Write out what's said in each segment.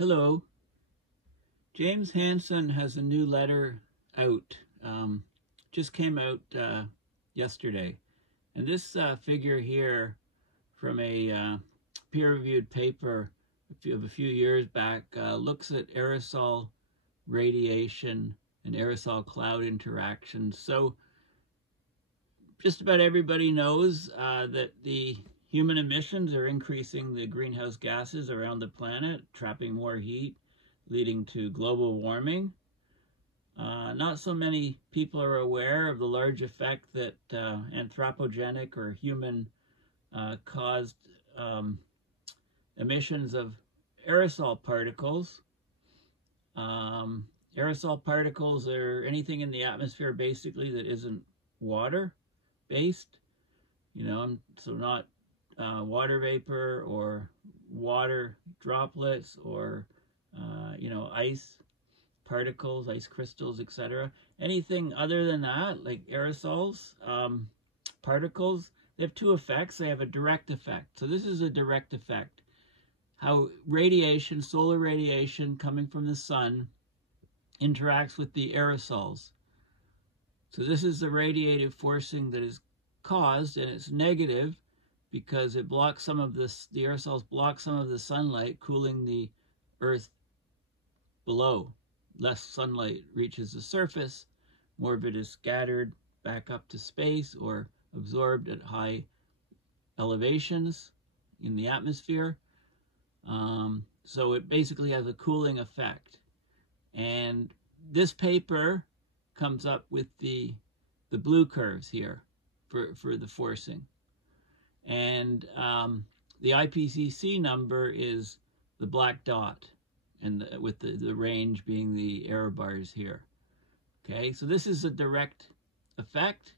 Hello. James Hansen has a new letter out. Just came out yesterday. And this figure here from a peer-reviewed paper of a few years back looks at aerosol radiation and aerosol cloud interactions. So just about everybody knows that the human emissions are increasing the greenhouse gases around the planet, trapping more heat, leading to global warming. Not so many people are aware of the large effect that anthropogenic or human caused emissions of aerosol particles. Aerosol particles are anything in the atmosphere basically that isn't water based, so not water vapor or water droplets or ice particles, ice crystals, etc. Anything other than that, like aerosols, particles, they have two effects. They have a direct effect. So this is a direct effect. How radiation, solar radiation coming from the sun interacts with the aerosols. So this is the radiative forcing that is caused, and it's negative because it blocks some of this, the aerosols block some of the sunlight, cooling the earth below. Less sunlight reaches the surface, more of it is scattered back up to space or absorbed at high elevations in the atmosphere. So it basically has a cooling effect. And this paper comes up with the blue curves here for the forcing. And the IPCC number is the black dot, and with the range being the error bars here. Okay, so this is a direct effect.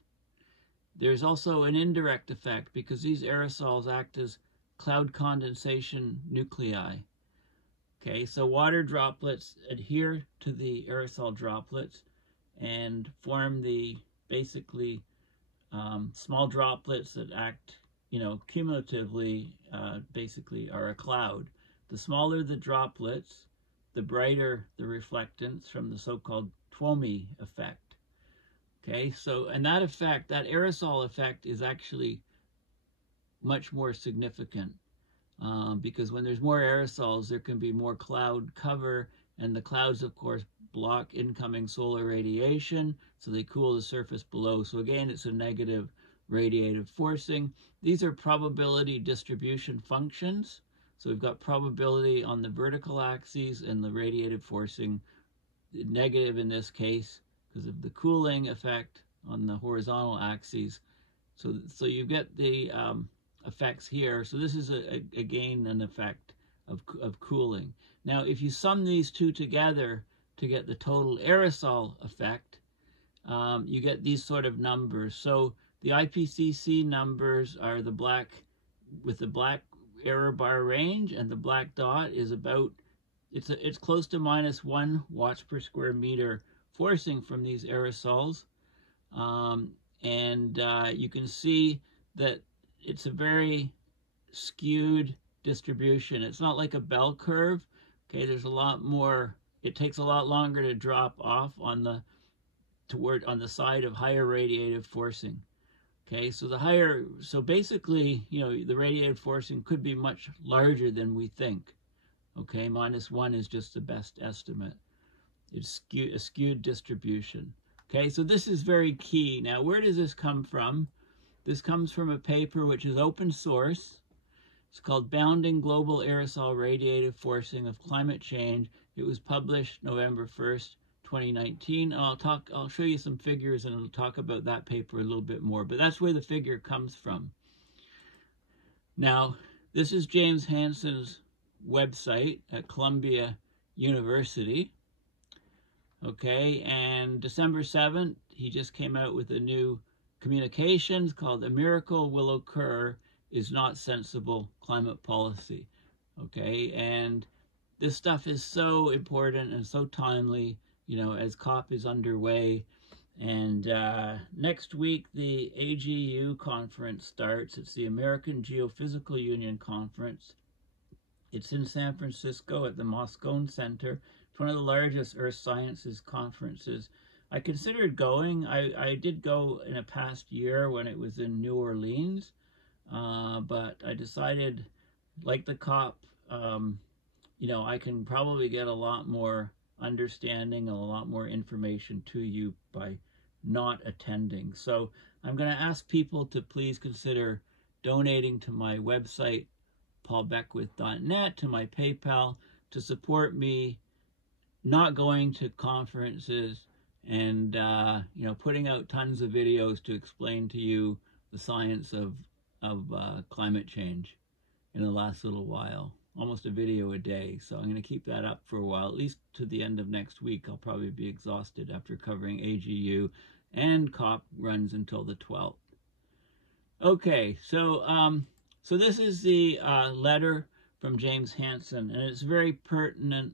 There's also an indirect effect because these aerosols act as cloud condensation nuclei. Okay, so water droplets adhere to the aerosol droplets and form the basically small droplets that act, cumulatively, basically are a cloud. The smaller the droplets, the brighter the reflectance from the so-called Twomey effect. Okay, so, and that effect, that aerosol effect is actually much more significant because when there's more aerosols, there can be more cloud cover, and the clouds, of course, block incoming solar radiation, so they cool the surface below. So again, it's a negative radiative forcing. These are probability distribution functions. So we've got probability on the vertical axes and the radiative forcing negative in this case because of the cooling effect on the horizontal axes. So you get the effects here. So this is again an effect of cooling. Now, if you sum these two together to get the total aerosol effect, you get these sort of numbers. So the IPCC numbers are the black with the black error bar range, and the black dot is about, it's close to -1 watts per square meter forcing from these aerosols. You can see that it's a very skewed distribution. It's not like a bell curve. Okay, there's a lot more, it takes a lot longer to drop off on the side of higher radiative forcing. Okay, so basically, the radiative forcing could be much larger than we think. Okay, -1 is just the best estimate. It's a skewed distribution. Okay, so this is very key. Now, where does this come from? This comes from a paper which is open source. It's called Bounding Global Aerosol Radiative Forcing of Climate Change. It was published November 1st, 2019. I'll show you some figures and I'll talk about that paper a little bit more, but that's where the figure comes from. Now, this is James Hansen's website at Columbia University. Okay, and December 7th, he just came out with a new communications called "A Miracle Will Occur is Not Sensible Climate Policy." Okay, and this stuff is so important and so timely, as COP is underway. And next week, the AGU conference starts. It's the American Geophysical Union Conference It's in San Francisco at the Moscone Center. It's one of the largest earth sciences conferences. I considered going. I did go in a past year when it was in New Orleans, but I decided, like the COP, I can probably get a lot more understanding and a lot more information to you by not attending. So I'm going to ask people to please consider donating to my website, paulbeckwith.net, to my PayPal, to support me not going to conferences and putting out tons of videos to explain to you the science of climate change in the last little while. Almost a video a day. So I'm going to keep that up for a while, at least to the end of next week. I'll probably be exhausted after covering AGU, and COP runs until the 12th. Okay, so this is the letter from James Hansen, and it's very pertinent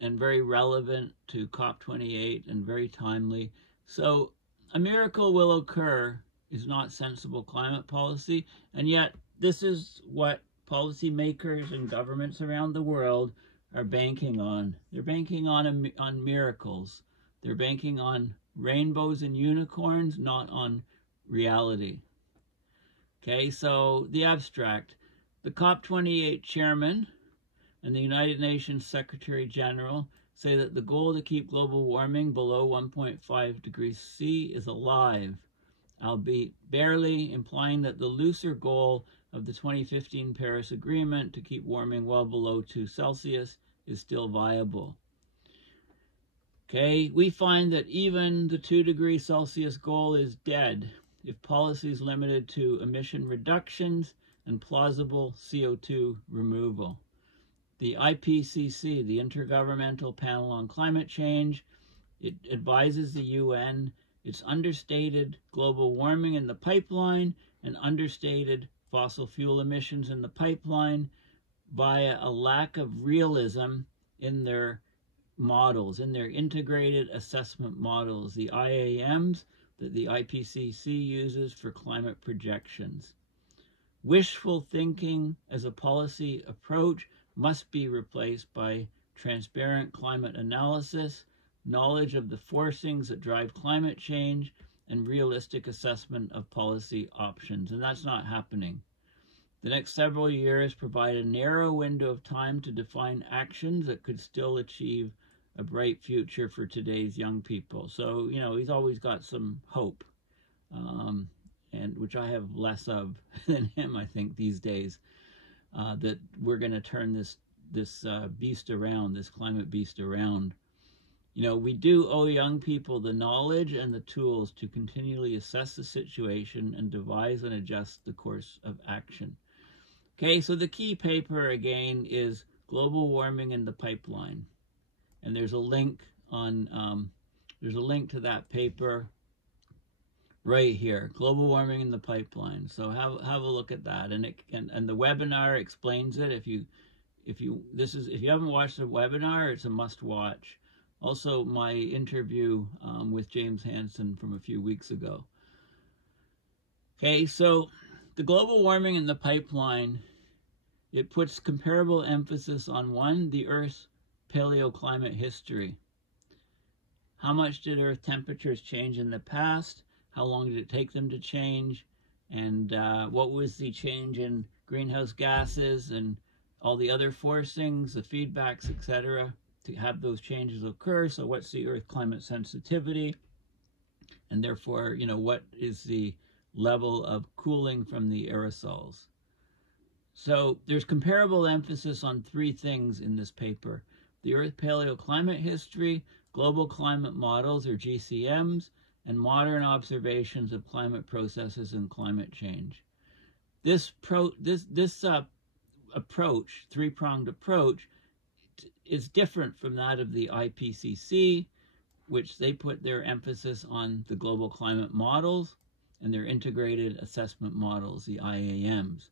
and very relevant to COP28 and very timely. So a miracle will occur is not sensible climate policy, and yet this is what policymakers and governments around the world are banking on. They're banking on miracles. They're banking on rainbows and unicorns, not on reality. Okay, so the abstract. The COP28 chairman and the United Nations Secretary General say that the goal to keep global warming below 1.5 degrees C is alive, albeit barely, implying that the looser goal of the 2015 Paris Agreement to keep warming well below 2 Celsius is still viable. Okay, we find that even the 2 degree Celsius goal is dead if policies limited to emission reductions and plausible CO2 removal. The IPCC, the Intergovernmental Panel on Climate Change, it advises the UN it's understated global warming in the pipeline and understated fossil fuel emissions in the pipeline via a lack of realism in their models, in their integrated assessment models, the IAMs that the IPCC uses for climate projections. Wishful thinking as a policy approach must be replaced by transparent climate analysis, knowledge of the forcings that drive climate change, and realistic assessment of policy options. And that's not happening. The next several years provide a narrow window of time to define actions that could still achieve a bright future for today's young people. So, he's always got some hope, and which I have less of than him, I think, these days, that we're going to turn this beast around, this climate beast around. We do owe young people the knowledge and the tools to continually assess the situation and devise and adjust the course of action. Okay, so the key paper again is Global Warming in the Pipeline, and there's a link on to that paper right here, Global Warming in the Pipeline. So have a look at that, and the webinar explains it. If you haven't watched the webinar, it's a must watch. Also, my interview with James Hansen from a few weeks ago. Okay, so the global warming in the pipeline, it puts comparable emphasis on, one, the Earth's paleoclimate history. How much did Earth temperatures change in the past? How long did it take them to change? And what was the change in greenhouse gases and all the other forcings, the feedbacks, etc., to have those changes occur? So what's the Earth climate sensitivity? And therefore, what is the level of cooling from the aerosols? So there's comparable emphasis on three things in this paper: the Earth paleoclimate history, global climate models, or GCMs, and modern observations of climate processes and climate change. This approach, three-pronged approach, is different from that of the IPCC, which they put their emphasis on the global climate models and their integrated assessment models, the IAMs.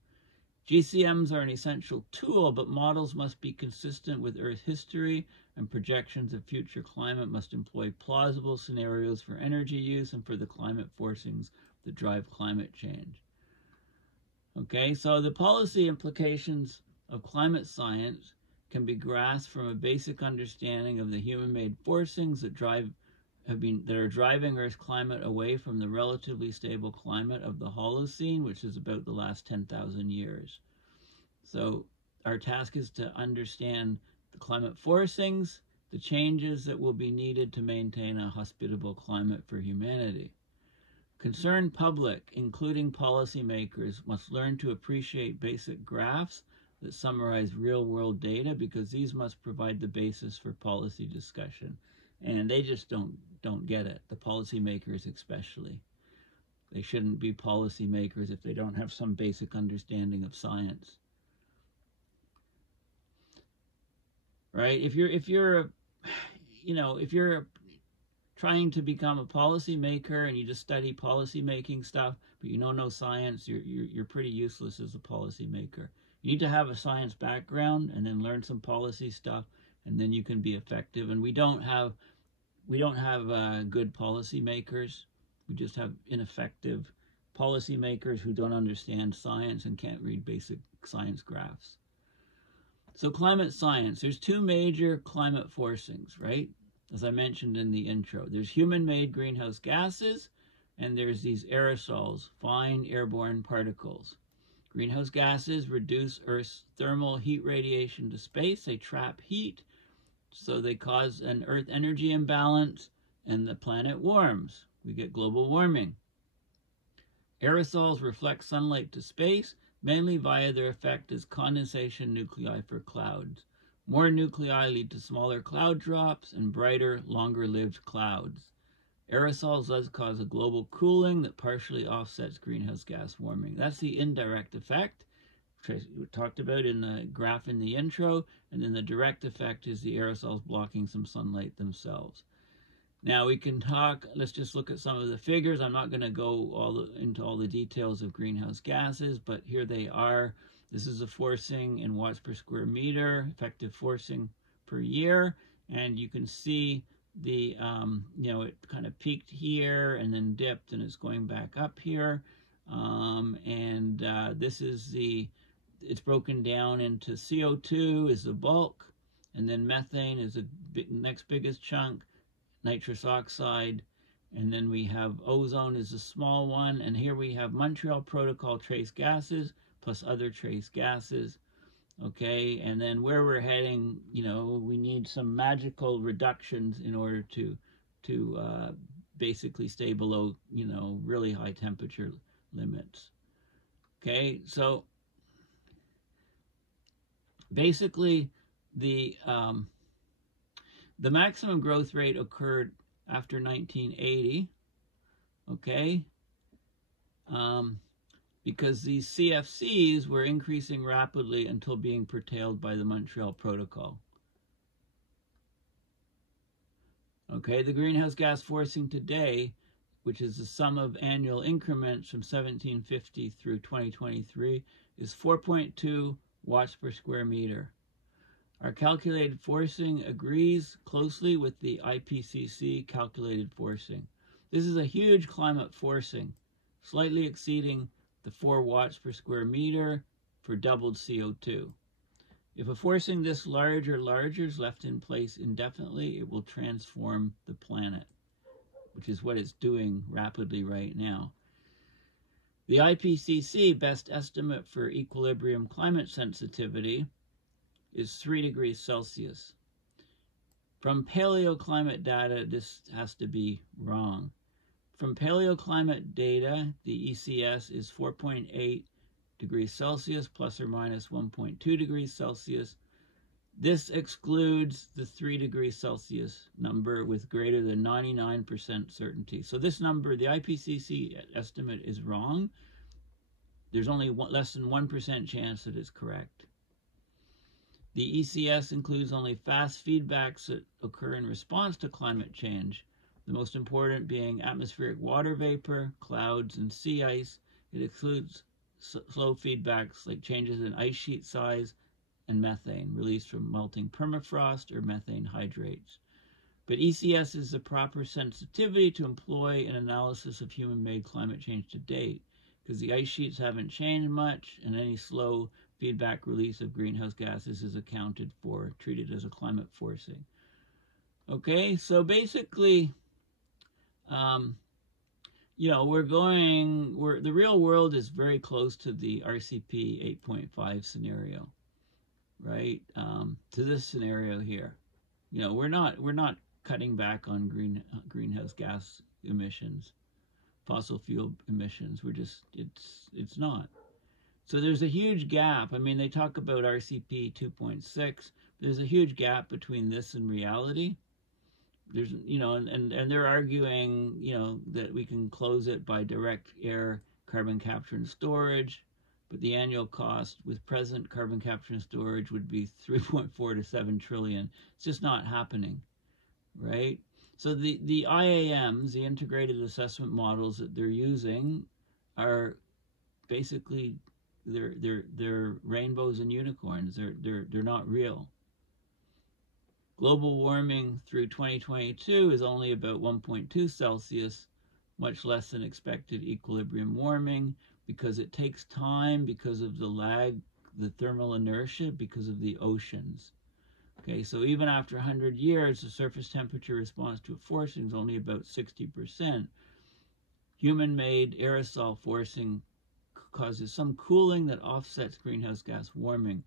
GCMs are an essential tool, but models must be consistent with Earth history, and projections of future climate must employ plausible scenarios for energy use and for the climate forcings that drive climate change. Okay, so the policy implications of climate science can be grasped from a basic understanding of the human-made forcings that are driving Earth's climate away from the relatively stable climate of the Holocene, which is about the last 10,000 years. So our task is to understand the climate forcings, the changes that will be needed to maintain a hospitable climate for humanity. Concerned public, including policymakers, must learn to appreciate basic graphs that summarize real-world data, because these must provide the basis for policy discussion. And they just don't get it, the policymakers especially. They shouldn't be policymakers if they don't have some basic understanding of science. Right? If you're trying to become a policymaker and you just study policy making stuff, but you don't know science, you're pretty useless as a policymaker. You need to have a science background and then learn some policy stuff, and then you can be effective. And we don't have good policymakers. We just have ineffective policymakers who don't understand science and can't read basic science graphs. So climate science, there's two major climate forcings, right? As I mentioned in the intro, there's human-made greenhouse gases, and there's these aerosols, fine airborne particles. Greenhouse gases reduce Earth's thermal heat radiation to space. They trap heat, so they cause an Earth energy imbalance, and the planet warms. We get global warming. Aerosols reflect sunlight to space, mainly via their effect as condensation nuclei for clouds. More nuclei lead to smaller cloud drops and brighter, longer-lived clouds. Aerosols thus cause a global cooling that partially offsets greenhouse gas warming. That's the indirect effect, which I talked about in the graph in the intro, and then the direct effect is the aerosols blocking some sunlight themselves. Now we can talk, let's just look at some of the figures. I'm not going to go into all the details of greenhouse gases, but here they are. This is a forcing in watts per square meter, effective forcing per year, and you can see the, it kind of peaked here and then dipped and it's going back up here. This is it's broken down into CO2 is the bulk, and then methane is the next biggest chunk, nitrous oxide, and then we have ozone is a small one, and here we have Montreal Protocol trace gases plus other trace gases. Okay, and then where we're heading, we need some magical reductions in order to basically stay below, really high temperature limits. Okay, so basically the maximum growth rate occurred after 1980. Okay, because these CFCs were increasing rapidly until being curtailed by the Montreal Protocol. Okay, the greenhouse gas forcing today, which is the sum of annual increments from 1750 through 2023, is 4.2 watts per square meter. Our calculated forcing agrees closely with the IPCC calculated forcing. This is a huge climate forcing, slightly exceeding the 4 watts per square meter for doubled CO2. If a forcing this large or larger is left in place indefinitely, it will transform the planet, which is what it's doing rapidly right now. The IPCC best estimate for equilibrium climate sensitivity is 3 degrees Celsius. From paleoclimate data, this has to be wrong. From paleoclimate data, the ECS is 4.8 degrees Celsius plus or minus 1.2 degrees Celsius. This excludes the 3 degrees Celsius number with greater than 99% certainty. So this number, the IPCC estimate, is wrong. There's only less than 1% chance that it's correct. The ECS includes only fast feedbacks that occur in response to climate change, the most important being atmospheric water vapor, clouds, and sea ice. It excludes slow feedbacks like changes in ice sheet size and methane released from melting permafrost or methane hydrates. But ECS is the proper sensitivity to employ an analysis of human-made climate change to date, because the ice sheets haven't changed much, and any slow feedback release of greenhouse gases is accounted for, treated as a climate forcing. Okay, so basically, you know, the real world is very close to the RCP 8.5 scenario, right? To this scenario here. You know, we're not cutting back on greenhouse gas emissions, fossil fuel emissions. We're just, it's not. So there's a huge gap. I mean, they talk about RCP 2.6. There's a huge gap between this and reality. There's, you know, and they're arguing, you know, that we can close it by direct air carbon capture and storage, but the annual cost with present carbon capture and storage would be 3.4 to 7 trillion. It's just not happening, right? So the IAMs, the integrated assessment models that they're using, are basically they're rainbows and unicorns. They're not real. Global warming through 2022 is only about 1.2 Celsius, much less than expected equilibrium warming, because it takes time, because of the lag, the thermal inertia, because of the oceans. Okay, so even after 100 years, the surface temperature response to a forcing is only about 60%. Human-made aerosol forcing causes some cooling that offsets greenhouse gas warming.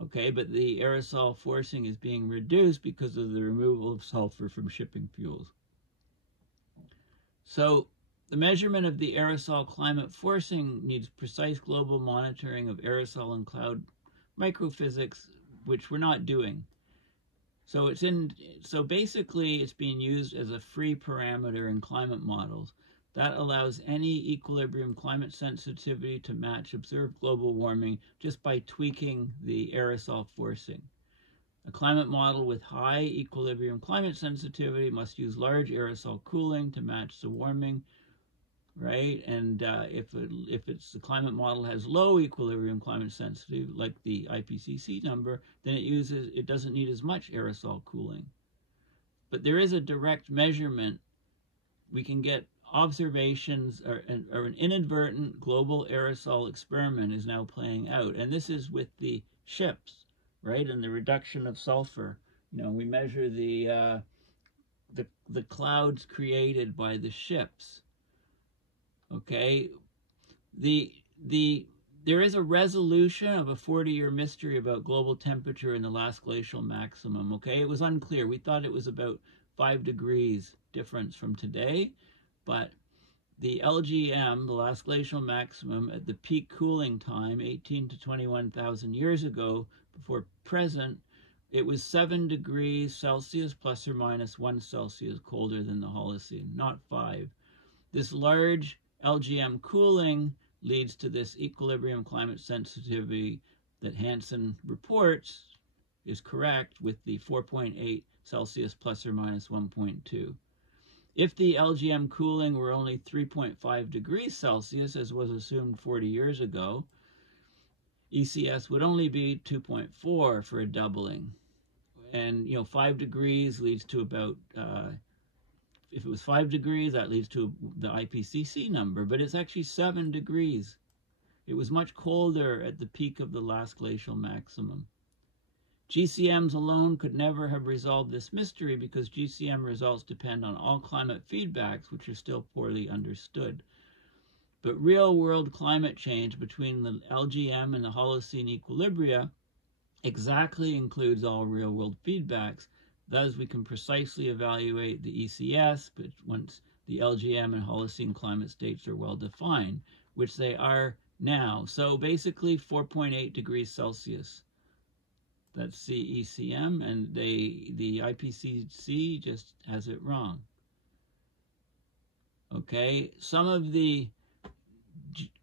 Okay, but the aerosol forcing is being reduced because of the removal of sulfur from shipping fuels. So the measurement of the aerosol climate forcing needs precise global monitoring of aerosol and cloud microphysics, which we're not doing. So basically it's being used as a free parameter in climate models. That allows any equilibrium climate sensitivity to match observed global warming just by tweaking the aerosol forcing. A climate model with high equilibrium climate sensitivity must use large aerosol cooling to match the warming, right? And if the climate model has low equilibrium climate sensitivity, like the IPCC number, then it doesn't need as much aerosol cooling. But there is a direct measurement. We can get observations, or an inadvertent global aerosol experiment is now playing out, and this is with the ships, right? And the reduction of sulfur. You know, we measure the clouds created by the ships. Okay, there is a resolution of a 40-year mystery about global temperature in the last glacial maximum. Okay, it was unclear. We thought it was about 5 degrees difference from today. But the LGM, the last glacial maximum, at the peak cooling time, 18 to 21,000 years ago, before present, it was 7 degrees Celsius plus or minus 1 Celsius colder than the Holocene, not 5. This large LGM cooling leads to this equilibrium climate sensitivity that Hansen reports is correct, with the 4.8 Celsius plus or minus 1.2. If the LGM cooling were only 3.5 degrees Celsius, as was assumed 40 years ago, ECS would only be 2.4 for a doubling. And, you know, 5 degrees leads to about, if it was 5 degrees, that leads to the IPCC number, but it's actually 7 degrees. It was much colder at the peak of the last glacial maximum. GCMs alone could never have resolved this mystery because GCM results depend on all climate feedbacks, which are still poorly understood. But real-world climate change between the LGM and the Holocene equilibria exactly includes all real-world feedbacks. Thus, we can precisely evaluate the ECS, but once the LGM and Holocene climate states are well defined, which they are now. So basically 4.8 degrees Celsius. That's CECM, and the IPCC just has it wrong. Okay, some of the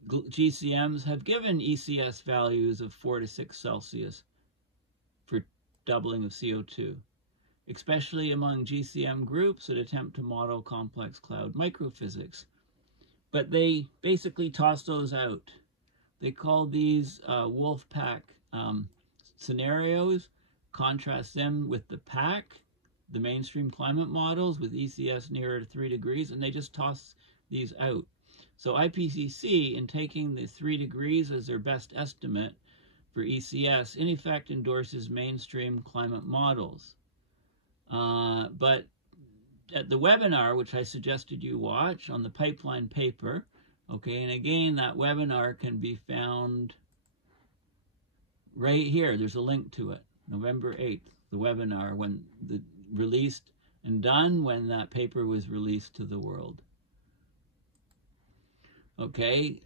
GCMs have given ECS values of 4 to 6 Celsius for doubling of CO2, especially among GCM groups that attempt to model complex cloud microphysics. But they basically toss those out. They call these wolf pack scenarios, contrast them with the pack, the mainstream climate models with ECS nearer to 3 degrees, and they just toss these out. So IPCC, in taking the 3 degrees as their best estimate for ECS, in effect endorses mainstream climate models. But at the webinar, which I suggested you watch on the pipeline paper, okay, and again, that webinar can be found right here. There's a link to it, November 8th, the webinar, when the released and done when that paper was released to the world. Okay,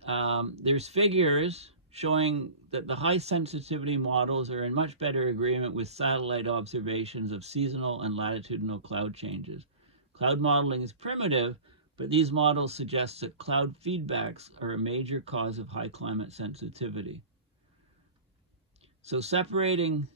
there's figures showing that the high sensitivity models are in much better agreement with satellite observations of seasonal and latitudinal cloud changes. Cloud modeling is primitive, but these models suggest that cloud feedbacks are a major cause of high climate sensitivity. So separating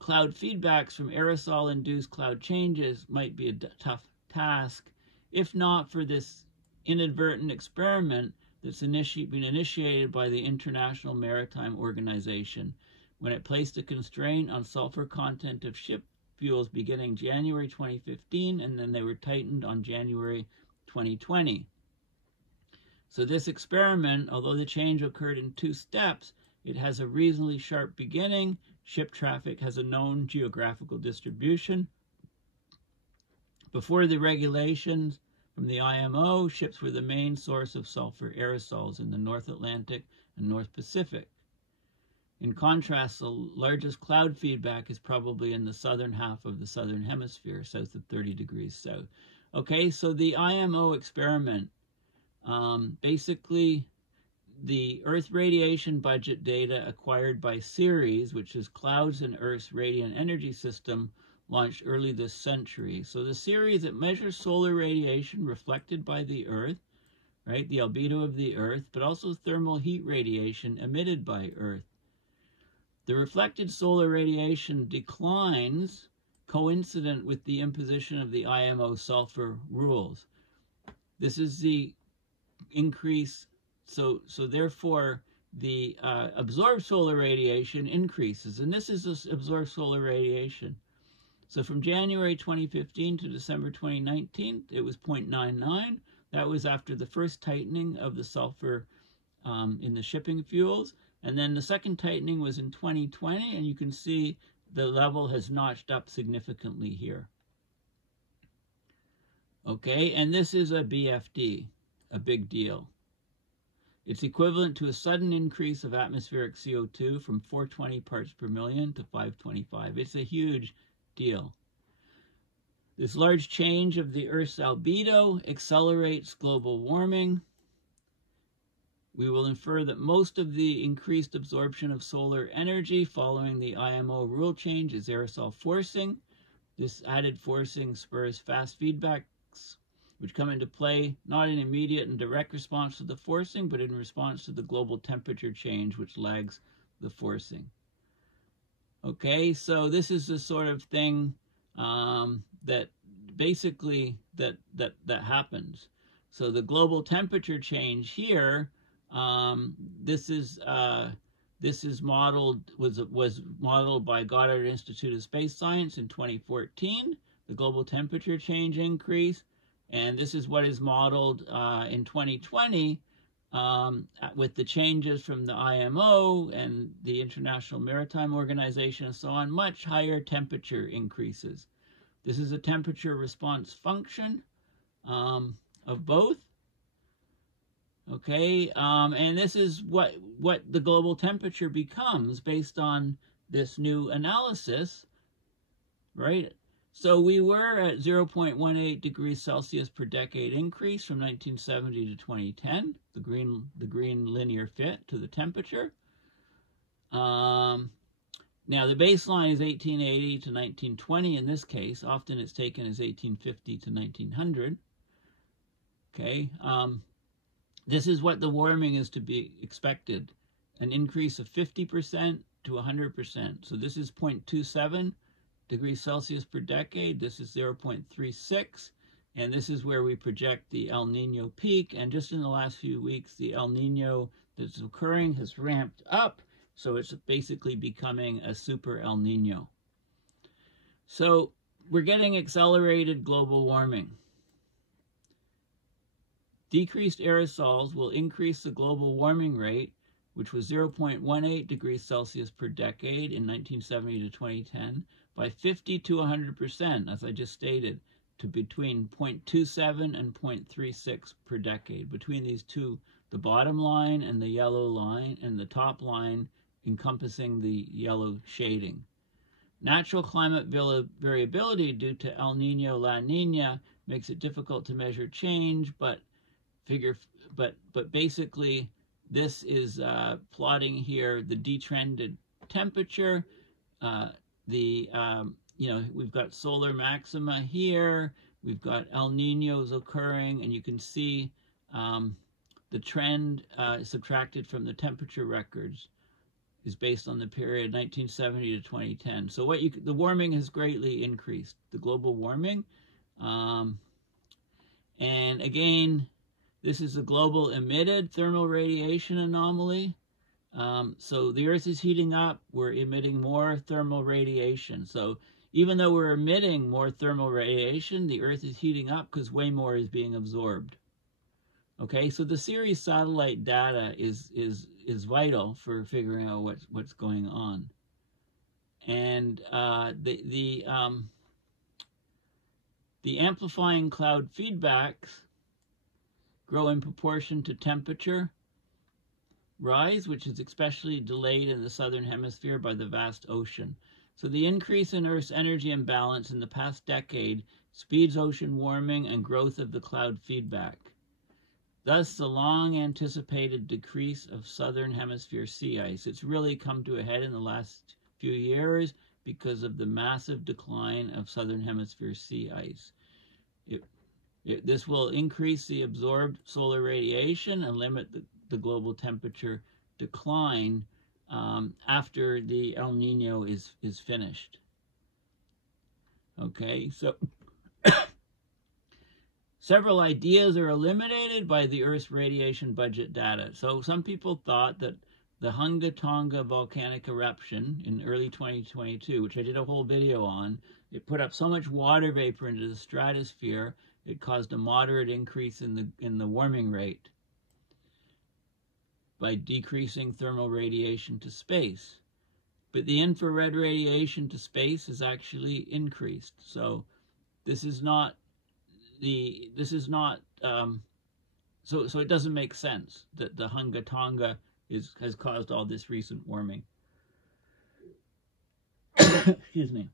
cloud feedbacks from aerosol-induced cloud changes might be a tough task, if not for this inadvertent experiment that's been initiated by the International Maritime Organization when it placed a constraint on sulfur content of ship fuels beginning January 2015, and then they were tightened on January 2020. So this experiment, although the change occurred in 2 steps, it has a reasonably sharp beginning. Ship traffic has a known geographical distribution. Before the regulations from the IMO, ships were the main source of sulfur aerosols in the North Atlantic and North Pacific. In contrast, the largest cloud feedback is probably in the southern half of the southern hemisphere, south of 30 degrees south. Okay, so the IMO experiment, basically the Earth radiation budget data acquired by CERES, which is Clouds in Earth's Radiant Energy System, launched early this century. So the CERES, it measures solar radiation reflected by the Earth, right, the albedo of the Earth, but also thermal heat radiation emitted by Earth. The reflected solar radiation declines coincident with the imposition of the IMO sulfur rules. This is the increase, so therefore the absorbed solar radiation increases, and this is this absorbed solar radiation. So from January 2015 to December 2019, it was 0.99. That was after the first tightening of the sulfur in the shipping fuels. And then the second tightening was in 2020, and you can see the level has notched up significantly here. Okay, and this is a BFD, a big deal. It's equivalent to a sudden increase of atmospheric CO2 from 420 parts per million to 525. It's a huge deal. This large change of the Earth's albedo accelerates global warming. We will infer that most of the increased absorption of solar energy following the IMO rule change is aerosol forcing. This added forcing spurs fast feedbacks, which come into play not in immediate and direct response to the forcing, but in response to the global temperature change, which lags the forcing. Okay, so this is the sort of thing that basically that happens. So the global temperature change here, this is modeled, was modeled by Goddard Institute of Space Science in 2014, the global temperature change increase, and this is what is modeled in 2020 with the changes from the IMO and the International Maritime Organization and so on, much higher temperature increases. This is a temperature response function of both. Okay, and this is what the global temperature becomes based on this new analysis, right? So we were at 0.18 degrees Celsius per decade increase from 1970 to 2010, the green linear fit to the temperature. Now the baseline is 1880 to 1920 in this case. Often it's taken as 1850 to 1900. Okay, this is what the warming is to be expected, an increase of 50% to 100%. So this is 0.27 degrees Celsius per decade. This is 0.36, and this is where we project the El Nino peak. And just in the last few weeks, the El Nino that's occurring has ramped up, so it's basically becoming a super El Nino. So we're getting accelerated global warming. Decreased aerosols will increase the global warming rate which was 0.18 degrees Celsius per decade in 1970 to 2010, by 50 to 100%, as I just stated, to between 0.27 and 0.36 per decade. Between these two, the bottom line and the yellow line, and the top line encompassing the yellow shading. Natural climate variability due to El Nino, La Nina makes it difficult to measure change, but basically this is plotting here the detrended temperature. We've got solar maxima here, we've got El Ninos occurring, and you can see the trend subtracted from the temperature records is based on the period 1970 to 2010. So the warming has greatly increased, the global warming. And again, this is a global emitted thermal radiation anomaly. So the Earth is heating up, we're emitting more thermal radiation. So even though we're emitting more thermal radiation, the Earth is heating up because way more is being absorbed. Okay, so the Ceres satellite data is vital for figuring out what's going on. And the amplifying cloud feedbacks grow in proportion to temperature rise, which is especially delayed in the southern hemisphere by the vast ocean. So the increase in Earth's energy imbalance in the past decade speeds ocean warming and growth of the cloud feedback. Thus, the long-anticipated decrease of southern hemisphere sea ice. It's really come to a head in the last few years because of the massive decline of southern hemisphere sea ice. This will increase the absorbed solar radiation and limit the global temperature decline after the El Nino is finished. Okay, so several ideas are eliminated by the Earth's radiation budget data. So some people thought that the Hunga Tonga volcanic eruption in early 2022, which I did a whole video on, it put up so much water vapor into the stratosphere, it caused a moderate increase in the warming rate by decreasing thermal radiation to space. But the infrared radiation to space is actually increased. So this is not so it doesn't make sense that the Hunga Tonga has caused all this recent warming. Excuse me.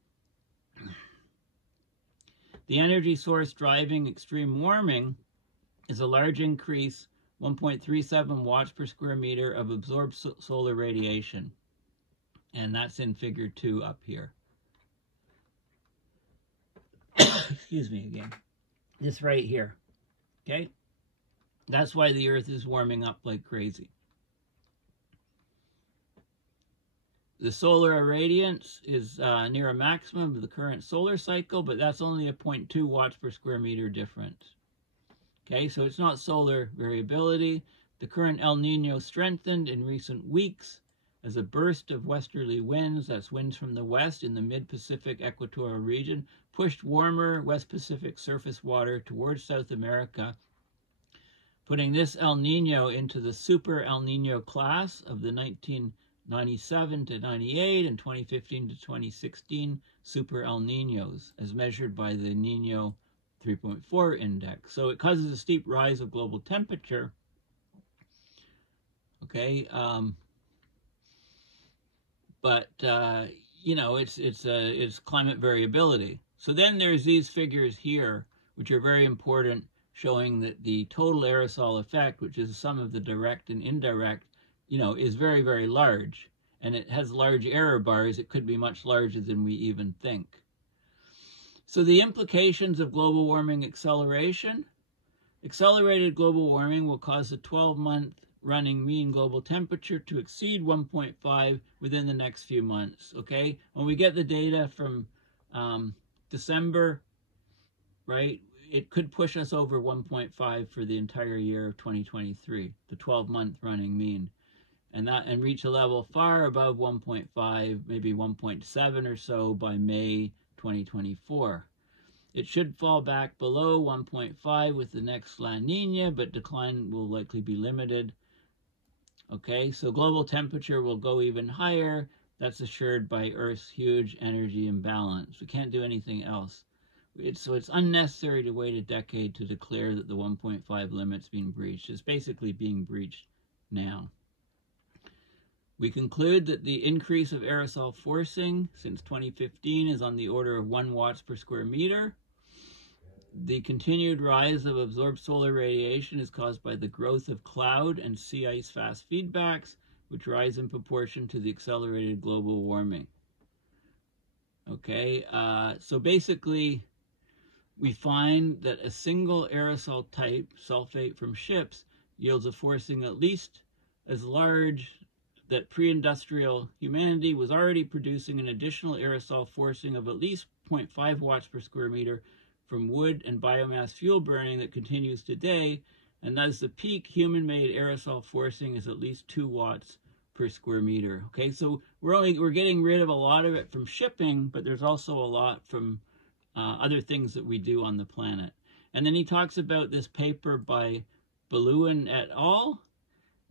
The energy source driving extreme warming is a large increase, 1.37 watts per square meter of absorbed solar radiation. And that's in figure 2 up here. Excuse me again. This right here. Okay? That's why the Earth is warming up like crazy. The solar irradiance is near a maximum of the current solar cycle, but that's only a 0.2 watts per square meter difference. Okay, so it's not solar variability. The current El Nino strengthened in recent weeks as a burst of westerly winds, that's winds from the west in the mid-Pacific equatorial region, pushed warmer West Pacific surface water towards South America, putting this El Nino into the super El Nino class of the 1997 to 98 and 2015 to 2016 super El Ninos, as measured by the Nino 3.4 index. So it causes a steep rise of global temperature. Okay, it's climate variability. So then there's these figures here, which are very important, showing that the total aerosol effect, which is the sum of the direct and indirect, is very, very large. And it has large error bars. It could be much larger than we even think. So the implications of global warming acceleration. Accelerated global warming will cause a 12-month running mean global temperature to exceed 1.5 within the next few months, okay? When we get the data from December, right, it could push us over 1.5 for the entire year of 2023, the 12-month running mean, and reach a level far above 1.5, maybe 1.7 or so by May 2024. It should fall back below 1.5 with the next La Nina, but decline will likely be limited. Okay, so global temperature will go even higher. That's assured by Earth's huge energy imbalance. We can't do anything else. So it's unnecessary to wait a decade to declare that the 1.5 limit's being breached. It's basically being breached now. We conclude that the increase of aerosol forcing since 2015 is on the order of 1 watts per square meter. The continued rise of absorbed solar radiation is caused by the growth of cloud and sea ice fast feedbacks, which rise in proportion to the accelerated global warming. Okay, so basically, we find that a single aerosol type, sulfate from ships, yields a forcing at least as large that pre-industrial humanity was already producing an additional aerosol forcing of at least 0.5 watts per square meter from wood and biomass fuel burning that continues today, and thus the peak human-made aerosol forcing is at least 2 watts per square meter. Okay, so we're getting rid of a lot of it from shipping, but there's also a lot from other things that we do on the planet. And then he talks about this paper by Ballewin et al.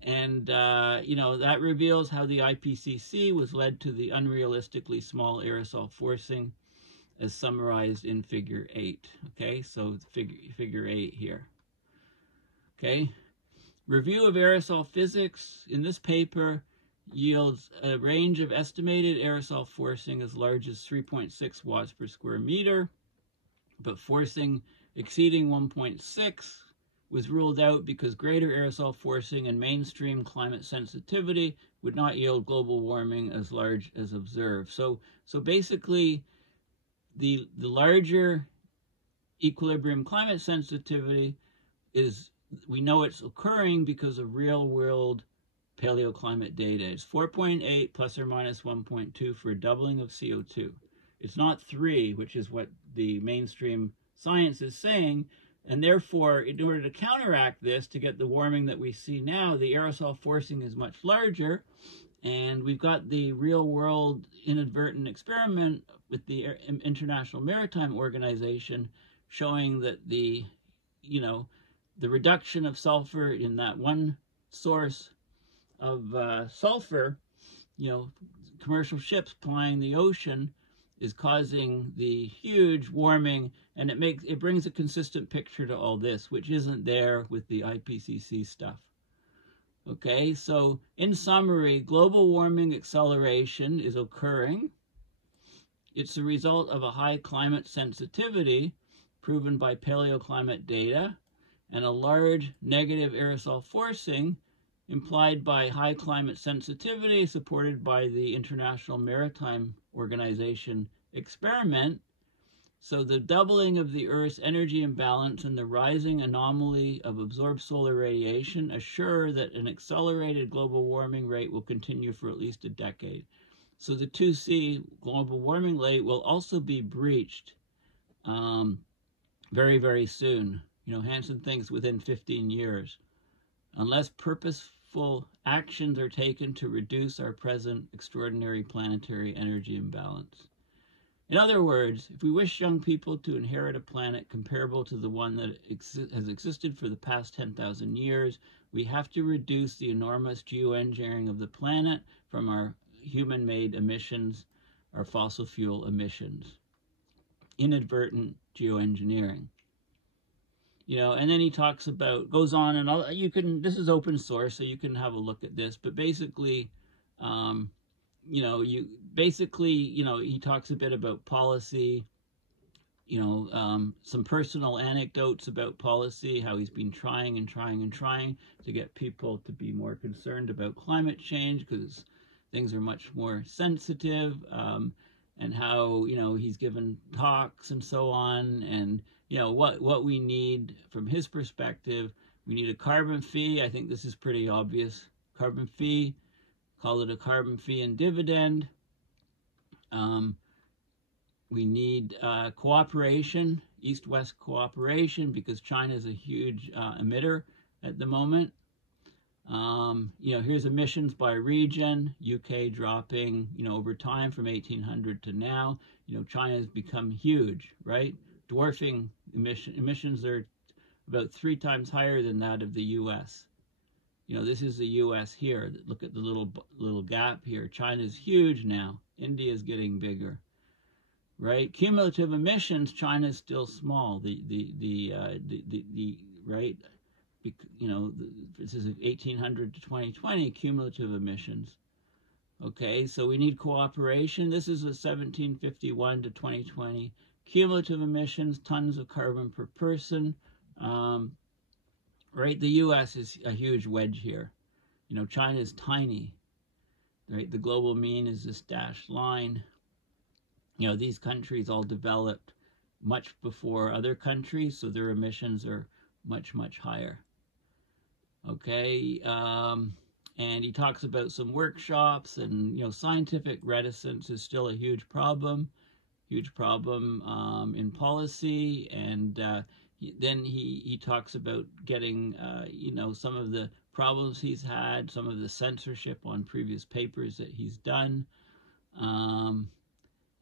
And, that reveals how the IPCC was led to the unrealistically small aerosol forcing as summarized in figure 8. Okay, so figure 8 here. Okay, review of aerosol physics in this paper yields a range of estimated aerosol forcing as large as 3.6 watts per square meter, but forcing exceeding 1.6 was ruled out because greater aerosol forcing and mainstream climate sensitivity would not yield global warming as large as observed. So basically, the larger equilibrium climate sensitivity is, we know it's occurring because of real-world paleoclimate data. It's 4.8 plus or minus 1.2 for a doubling of CO2. It's not 3, which is what the mainstream science is saying, and therefore, in order to counteract this, to get the warming that we see now, the aerosol forcing is much larger, and we've got the real-world inadvertent experiment with the International Maritime Organization showing that the reduction of sulfur in that one source of sulfur, commercial ships plying the ocean, is causing the huge warming, and it brings a consistent picture to all this, which isn't there with the IPCC stuff. Okay, so in summary, global warming acceleration is occurring. It's the result of a high climate sensitivity proven by paleoclimate data and a large negative aerosol forcing implied by high climate sensitivity supported by the International Maritime Organization experiment. So the doubling of the Earth's energy imbalance and the rising anomaly of absorbed solar radiation assure that an accelerated global warming rate will continue for at least a decade. So the 2C global warming rate will also be breached very, very soon. Hansen thinks within 15 years, unless purposeful actions are taken to reduce our present extraordinary planetary energy imbalance. In other words, if we wish young people to inherit a planet comparable to the one that has existed for the past 10,000 years, we have to reduce the enormous geoengineering of the planet from our human-made emissions, our fossil fuel emissions. Inadvertent geoengineering. And then he talks about, goes on, and this is open source, so you can have a look at this, but basically, he talks a bit about policy, some personal anecdotes about policy, how he's been trying to get people to be more concerned about climate change because things are much more sensitive, and how, he's given talks and so on, and, what we need from his perspective. We need a carbon fee. I think this is pretty obvious. Carbon fee. Call it a carbon fee and dividend. We need cooperation, East-West cooperation, because China is a huge emitter at the moment. Here's emissions by region. UK dropping, over time from 1800 to now. China has become huge, right? Dwarfing emissions are about 3 times higher than that of the US. You know, this is the U.S. here. Look at the little gap here. China's huge now. India's getting bigger, right? Cumulative emissions, China's still small. Right? You know, this is 1800 to 2020 cumulative emissions. Okay, so we need cooperation. This is a 1751 to 2020 cumulative emissions, tons of carbon per person. Right, the U.S. is a huge wedge here. You know, China is tiny. Right, the global mean is this dashed line. You know, these countries all developed much before other countries, so their emissions are much, much higher. Okay, and he talks about some workshops, and, you know, scientific reticence is still a huge problem in policy, and then he talks about getting, you know, some of the problems he's had, some of the censorship on previous papers that he's done,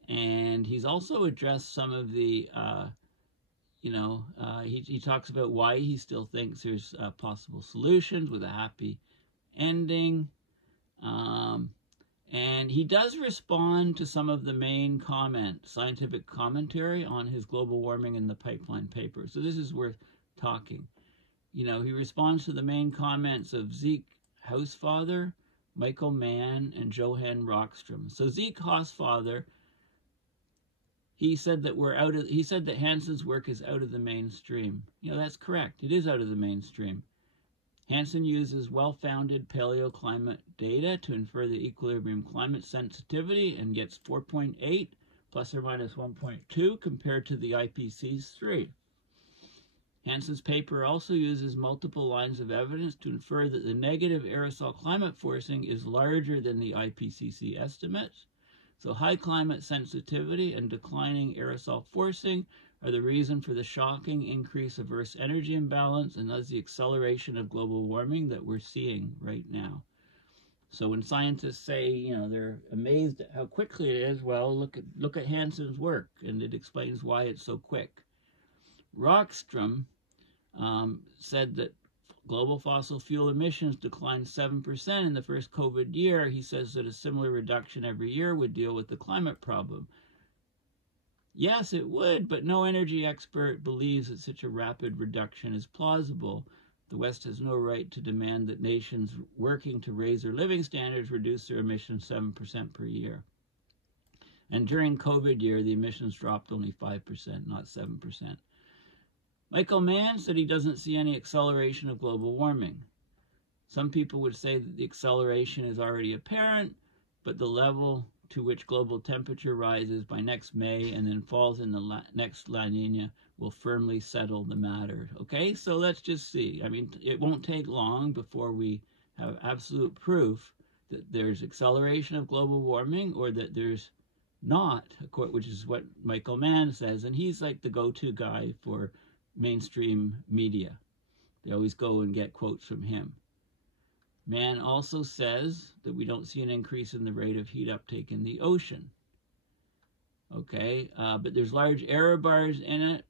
and he's also addressed some of the, you know, he talks about why he still thinks there's possible solutions with a happy ending, and he does respond to some of the main scientific commentary on his global warming in the pipeline paper. So this is worth talking. You know, he responds to the main comments of Zeke Hausfather, Michael Mann, and Johan Rockström. So Zeke Hausfather, he said that Hansen's work is out of the mainstream. You know, that's correct. It is out of the mainstream. Hansen uses well-founded paleoclimate data to infer the equilibrium climate sensitivity and gets 4.8 plus or minus 1.2 compared to the IPCC's 3. Hansen's paper also uses multiple lines of evidence to infer that the negative aerosol climate forcing is larger than the IPCC estimates. So high climate sensitivity and declining aerosol forcing are the reason for the shocking increase of Earth's energy imbalance, and thus the acceleration of global warming that we're seeing right now. So when scientists say, you know, they're amazed at how quickly it is, well, look at Hansen's work, and it explains why it's so quick. Rockström said that global fossil fuel emissions declined 7% in the first COVID year. He says that a similar reduction every year would deal with the climate problem. Yes, it would, but no energy expert believes that such a rapid reduction is plausible. The West has no right to demand that nations working to raise their living standards reduce their emissions 7% per year. And during COVID year, the emissions dropped only 5%, not 7%. Michael Mann said he doesn't see any acceleration of global warming. Some people would say that the acceleration is already apparent, but the level to which global temperature rises by next May and then falls in the next La Nina will firmly settle the matter. Okay, so let's just see. I mean, it won't take long before we have absolute proof that there's acceleration of global warming or that there's not, which is what Michael Mann says, and he's like the go-to guy for mainstream media. They always go and get quotes from him. Mann also says that we don't see an increase in the rate of heat uptake in the ocean. Okay, but there's large error bars in it.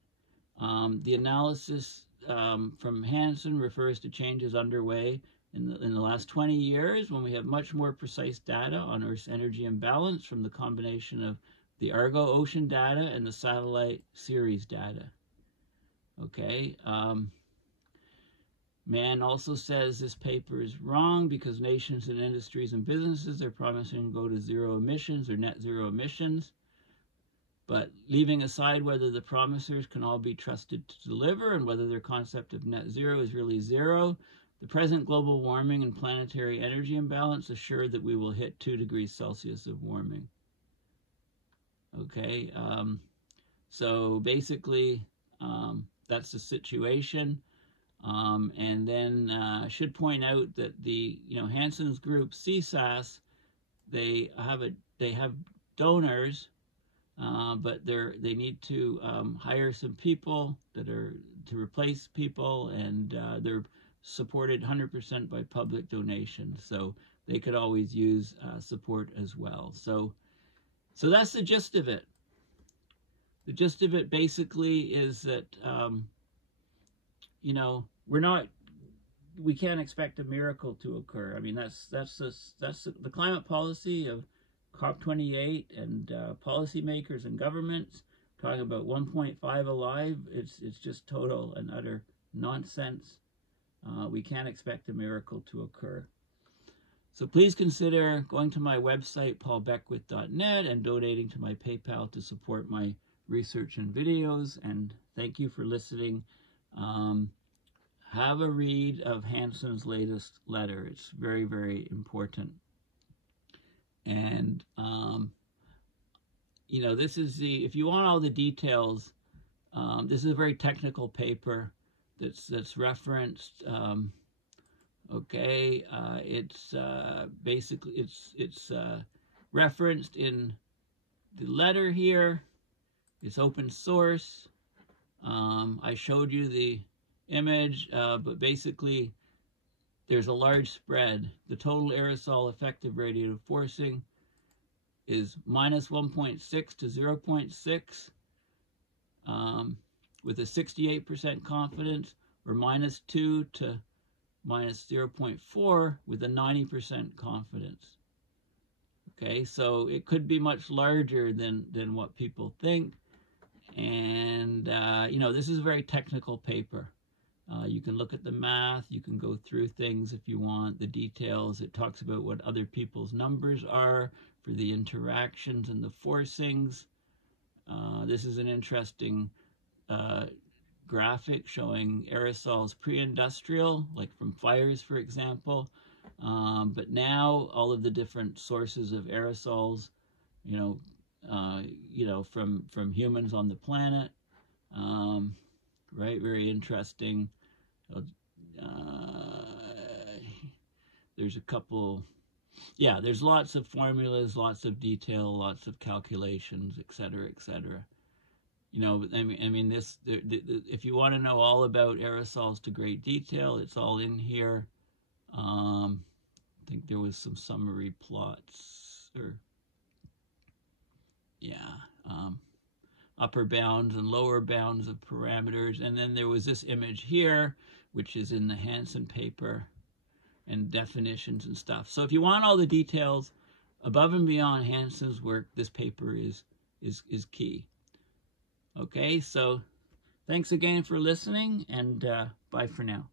The analysis from Hansen refers to changes underway in the last 20 years when we have much more precise data on Earth's energy imbalance from the combination of the Argo ocean data and the satellite Ceres data. Okay. Mann also says this paper is wrong because nations and industries and businesses are promising to go to zero emissions or net zero emissions. But leaving aside whether the promisers can all be trusted to deliver and whether their concept of net zero is really zero, the present global warming and planetary energy imbalance assure that we will hit 2 degrees Celsius of warming. Okay, so basically that's the situation. And then I should point out that the Hansen's group CSAS, they have donors, but they need to hire some people to replace people, and they're supported 100% by public donations, so they could always use support as well. So that's the gist of it. The gist of it basically is that we're not we can't expect a miracle to occur. I mean, that's the climate policy of COP28 and policymakers and governments talking about 1.5 alive. It's just total and utter nonsense. We can't expect a miracle to occur. So please consider going to my website, paulbeckwith.net, and donating to my PayPal to support my research and videos. And thank you for listening. Have a read of Hansen's latest letter. It's very, very important. And, you know, this is if you want all the details, this is a very technical paper that's referenced. Okay, it's basically, it's referenced in the letter here. It's open source. I showed you the image, but basically there's a large spread. The total aerosol effective radiative forcing is minus 1.6 to 0.6 with a 68% confidence, or minus 2 to minus 0.4 with a 90% confidence. Okay, so it could be much larger than what people think. And, you know, this is a very technical paper. You can look at the math, you can go through things if you want, the details. It talks about what other people's numbers are for the interactions and the forcings. This is an interesting graphic showing aerosols pre-industrial, like from fires, for example. But now all of the different sources of aerosols, you know, from humans on the planet. Right, very interesting. There's a couple, yeah, there's lots of formulas, lots of detail, lots of calculations, etc., etc. You know, I mean, this, if you want to know all about aerosols to great detail, it's all in here. I think there was some summary plots, or, yeah, upper bounds and lower bounds of parameters. And then there was this image here, which is in the Hansen paper, and definitions and stuff. So if you want all the details above and beyond Hansen's work, this paper is key. Okay, so thanks again for listening, and bye for now.